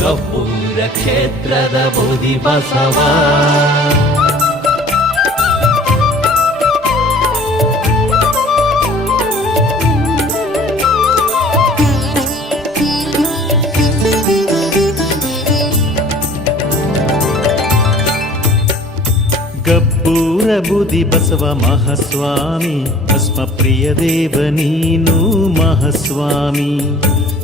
ಗಬ್ಬೂರ ಕ್ಷೇತ್ರದ ಬೂದಿ ಬಸವ ಗಬ್ಬೂರ ಬೂದಿ ಬಸವ ಮಹಾಸ್ವಾಮಿ ಭಸ್ಮ ಪ್ರಿಯ ದೇವ ನೀನು ಮಹಾಸ್ವಾಮಿ.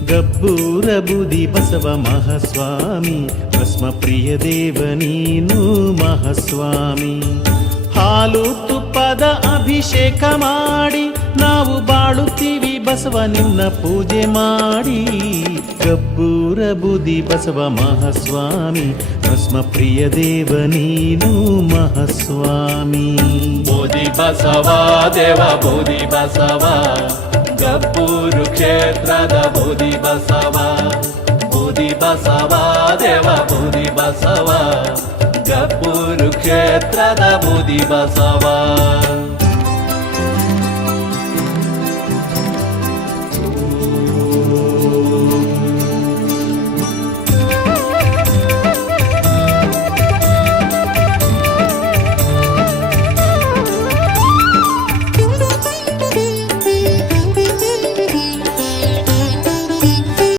ಗಬ್ಬೂರ ಬೂದಿ ಬಸವ ಮಹಾಸ್ವಾಮಿ ಭಸ್ಮ ಪ್ರಿಯ ದೇವ ನೀನು ಮಹಾಸ್ವಾಮಿ. ಹಾಲು ತುಪ್ಪದ ಅಭಿಷೇಕ ಮಾಡಿ ನಾವು ಬಾಳುತ್ತೀವಿ ಬಸವ ನಿನ್ನ ಪೂಜೆ ಮಾಡಿ. ಗಬ್ಬೂರ ಬೂದಿ ಬಸವ ಮಹಾಸ್ವಾಮಿ ಭಸ್ಮ ಪ್ರಿಯ ದೇವ ನೀನು ಮಹಾಸ್ವಾಮಿ. ಬೂದಿ ಬಸವ ದೇವ ಬೂದಿ ಬಸವ ಗಬ್ಬೂರು ಕ್ಷೇತ್ರದ ಬೂದಿ ಬಸವ. ಬೂದಿ ಬಸವ ದೇವ ಬೂದಿ ಬಸವ ಗಬ್ಬೂರು ಕ್ಷೇತ್ರದ ಬೂದಿ ಬಸವ.